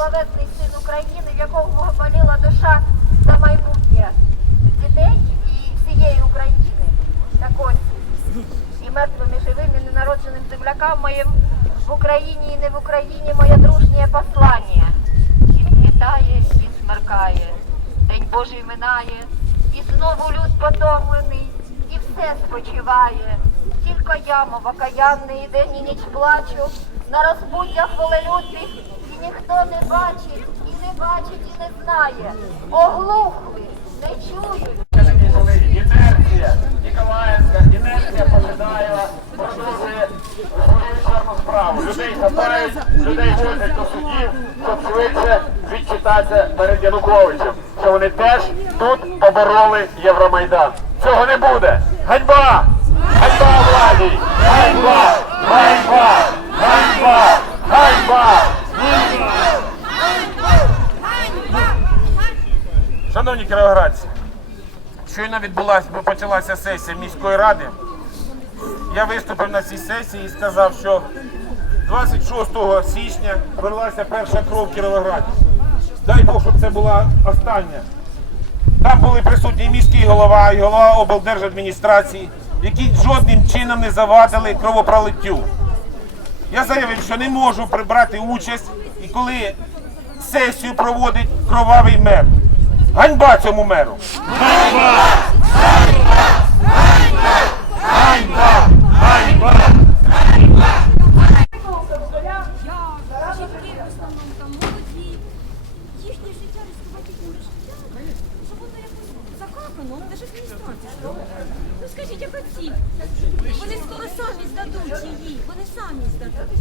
славетний син України, в якого боліла душа та майбутнє дітей і всієї України. Так ось і мертвим, і живим, і ненародженим землякам моїм в Україні і не в Україні моє дружнє послання. Він вітає, він смеркає, День Божий минає, і знову люд потомлений, і все спочиває. Тільки я, мова каянний, день і ніч плачу, на розбуття хвилелюдних ніхто не бачить, і не бачить, і не знає. Оглухли, не чують. Інерція Ніколаївська, інерція Пожидаєва продовжує справу. Людей хапають, людей возять до судів, щоб швидше відчитатися перед Януковичем, що вони теж тут побороли Євромайдан. Цього не буде. Ганьба! Ганьба владі! Ганьба! Ганьба! Ганьба! Ганьба! Шановні кіровоградці, щойно відбулася, почалася сесія міської ради. Я виступив на цій сесії і сказав, що 26 січня велася перша кров в Кіровограді. Дай Бог, щоб це була остання. Там були присутні міський голова, і голова облдержадміністрації, які жодним чином не завадили кровопролиттю. Я заявив, що не можу прибрати участь, і коли сесію проводить кровавий мер. Ганьба цьому меру! Жінки в основному там молоді, їхнє життя життя, щоб воно якось закапано, це ж. Ну скажіть, як оці, вони скоро самі здадуть її, вони самі здадуть.